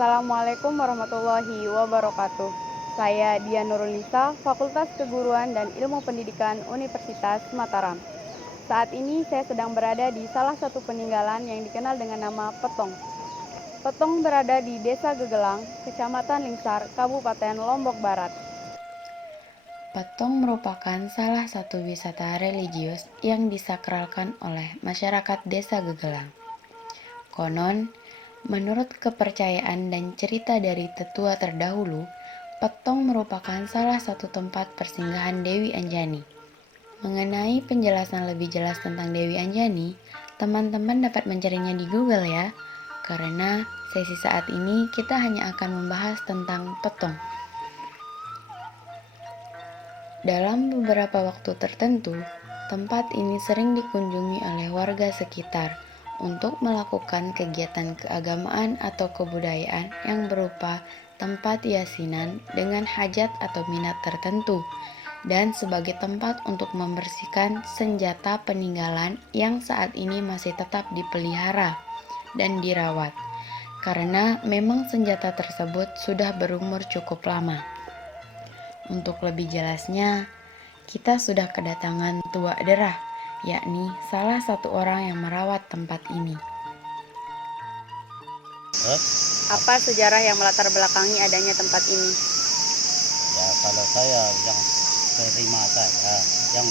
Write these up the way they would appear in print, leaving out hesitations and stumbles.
Assalamualaikum warahmatullahi wabarakatuh. Saya Dian Nurulisa, Fakultas Keguruan dan Ilmu Pendidikan Universitas Mataram. Saat ini saya sedang berada di salah satu peninggalan yang dikenal dengan nama Petong. Petong berada di Desa Gegelang, Kecamatan Lingsar, Kabupaten Lombok Barat. Petong merupakan salah satu wisata religius yang disakralkan oleh masyarakat Desa Gegelang. Konon, menurut kepercayaan dan cerita dari tetua terdahulu, Petong merupakan salah satu tempat persinggahan Dewi Anjani. Mengenai penjelasan lebih jelas tentang Dewi Anjani, teman-teman dapat mencarinya di Google ya, karena sesi saat ini kita hanya akan membahas tentang Petong. Dalam beberapa waktu tertentu, tempat ini sering dikunjungi oleh warga sekitar untuk melakukan kegiatan keagamaan atau kebudayaan yang berupa tempat yasinan dengan hajat atau minat tertentu, dan sebagai tempat untuk membersihkan senjata peninggalan yang saat ini masih tetap dipelihara dan dirawat, karena memang senjata tersebut sudah berumur cukup lama. Untuk lebih jelasnya, kita sudah kedatangan Tua Derah, yakni salah satu orang yang merawat tempat ini. Apa sejarah yang melatar belakangi adanya tempat ini? Ya kalau saya yang terima saja yang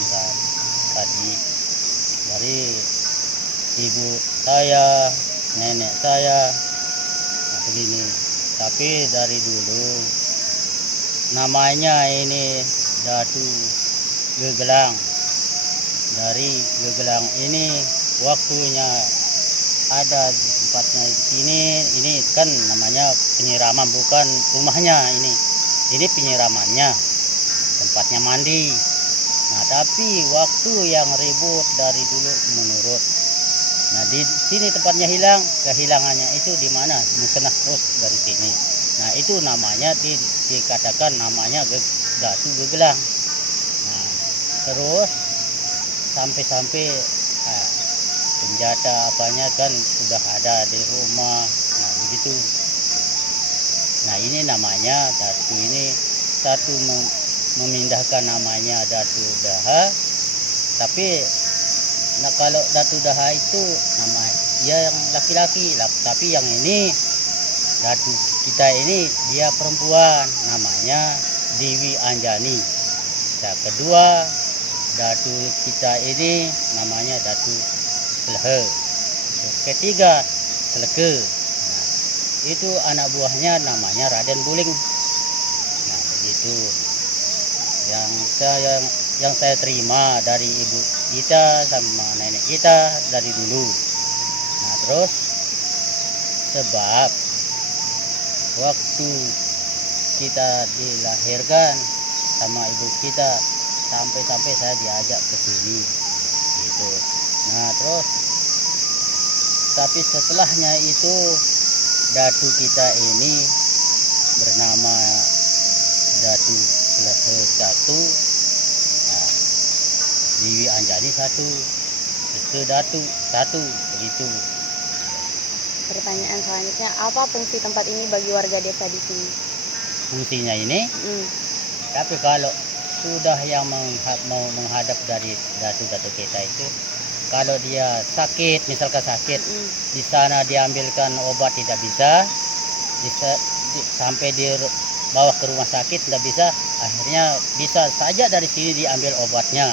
tadi dari ibu saya, nenek saya, nah begini. Tapi dari dulu namanya ini Datu Gegelang. Dari Gegelang ini waktunya ada di tempatnya di sini. Ini kan namanya penyiraman, bukan rumahnya ini. Ini penyiramannya, tempatnya mandi. Nah tapi waktu yang ribut dari dulu menurut. Nah di sini tempatnya hilang, kehilangannya itu di mana? Musnah terus dari sini. Nah itu namanya dikatakan namanya Datu Gegelang. Nah terus sampai senjata apanya kan sudah ada di rumah. Nah begitu. Nah ini namanya Datu ini satu memindahkan namanya Datu Daha. Tapi nah kalau Datu Daha itu nama dia yang laki-laki, tapi yang ini Datu kita ini dia perempuan, namanya Dewi Anjani. Nah, kedua Datu kita ini namanya Datu Slehe. Ketiga Seleke. Nah, itu anak buahnya namanya Raden Buling. Nah begitu yang saya terima dari ibu kita sama nenek kita dari dulu. Nah terus sebab waktu kita dilahirkan sama ibu kita sampai saya diajak ke sini gitu. Nah terus tapi setelahnya itu Datu kita ini bernama Datu Slehe satu, nah, Dewi Anjani satu, itu Datu satu begitu. Pertanyaan selanjutnya, apa fungsi tempat ini bagi warga desa di sini? Fungsinya ini, tapi kalau sudah yang mau menghadap dari datu-datu kita itu, kalau dia sakit, misalkan sakit, di sana diambilkan obat tidak bisa, sampai dibawa ke rumah sakit tidak bisa, akhirnya bisa saja dari sini diambil obatnya.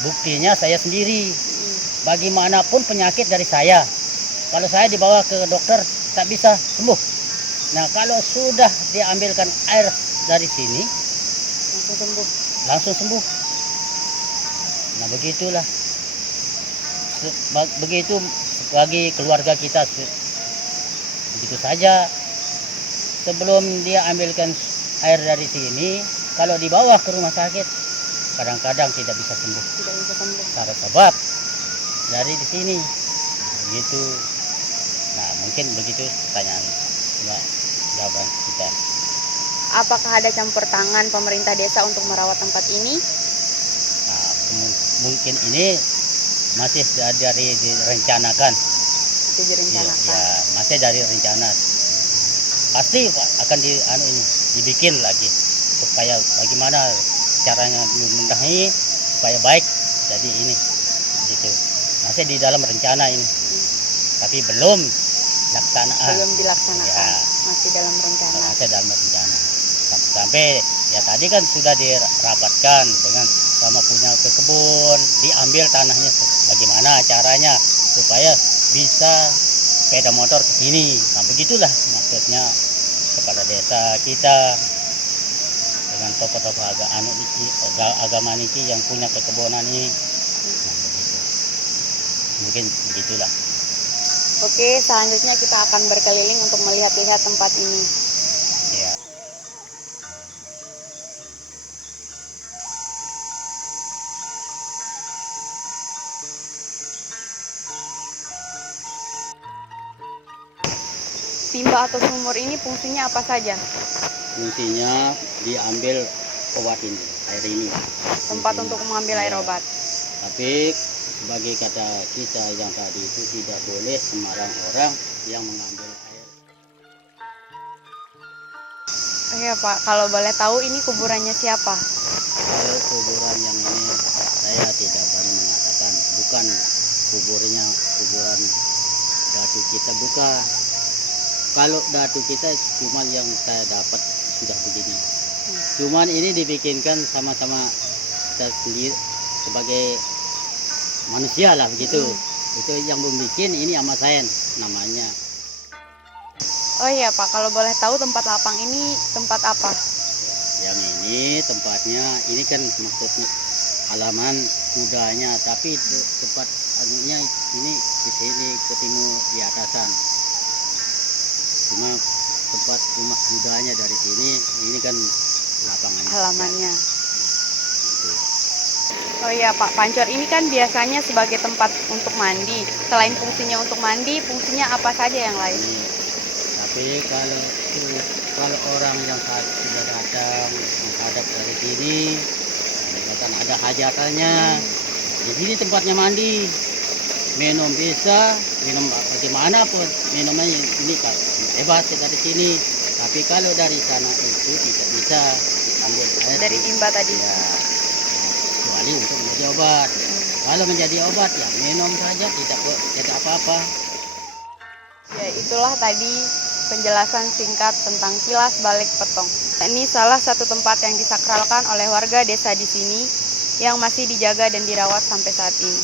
Buktinya saya sendiri, bagaimanapun penyakit dari saya, kalau saya dibawa ke dokter tak bisa sembuh. Nah kalau sudah diambilkan air dari sini langsung sembuh. Nah begitulah, begitu bagi keluarga kita, begitu saja. Sebelum dia ambilkan air dari sini, kalau dibawa ke rumah sakit kadang-kadang tidak bisa sembuh. Sebab dari di sini begitu. Nah mungkin begitu pertanyaan jawaban kita. Apakah ada campur tangan pemerintah desa untuk merawat tempat ini? Nah, mungkin ini masih dari direncanakan. Itu direncanakan. Ya, masih dari rencana. pasti akan dibikin lagi supaya bagaimana caranya memenuhi supaya baik. Jadi ini gitu. Masih di dalam rencana ini, tapi belum laksanaan. Belum dilaksanakan, Ya, masih dalam rencana. masih dalam rencana. Sampai ya tadi kan sudah dirapatkan dengan sama punya kebun, diambil tanahnya bagaimana caranya supaya bisa sepeda motor ke sini. Nah begitulah maksudnya kepada desa kita dengan tokoh-tokoh agama niki yang punya kekebunan ini. Nah begitu. Mungkin begitulah. Oke, selanjutnya kita akan berkeliling untuk melihat-lihat tempat ini. Ya. Timba atau sumur ini fungsinya apa saja? Fungsinya diambil obat ini, air ini. Tempat untuk mengambil air obat. Tapi bagi kata kita yang tadi itu tidak boleh sembarang orang yang mengambil air. Iya Pak, kalau boleh tahu ini kuburannya siapa? Kalau kuburan yang ini saya tidak berani mengatakan, bukan kuburan datu kita, bukan. Kalau datu kita cuma yang saya dapat sudah begini. Cuman ini dibikinkan sama-sama kita sendiri sebagai manusia lah begitu. Itu yang membuat ini sama saya namanya. Oh iya Pak, kalau boleh tahu tempat lapang ini tempat apa? Yang ini tempatnya, ini kan maksudnya halaman kudanya, tapi tempat anunya ini di sini ketemu di atasan. Cuma tempat rumah kudanya dari sini, ini kan lapangannya. Halamannya. Gitu. Oh iya Pak, Pancor ini kan biasanya sebagai tempat untuk mandi. Selain fungsinya untuk mandi, fungsinya apa saja yang lain? Ini. Tapi kalau orang yang sudah datang menghadap dari sini, misalkan ada hajatannya, di sini tempatnya mandi, minum bisa, minum bagaimana pun minumnya ini kan bebas dari sini. Tapi kalau dari sana itu tidak bisa diambil air Dari timba tadi. ya, kecuali untuk menjadi obat. Kalau menjadi obat ya minum saja, tidak apa-apa. Ya, itulah tadi penjelasan singkat tentang kilas balik Petong. Ini salah satu tempat yang disakralkan oleh warga desa di sini yang masih dijaga dan dirawat sampai saat ini.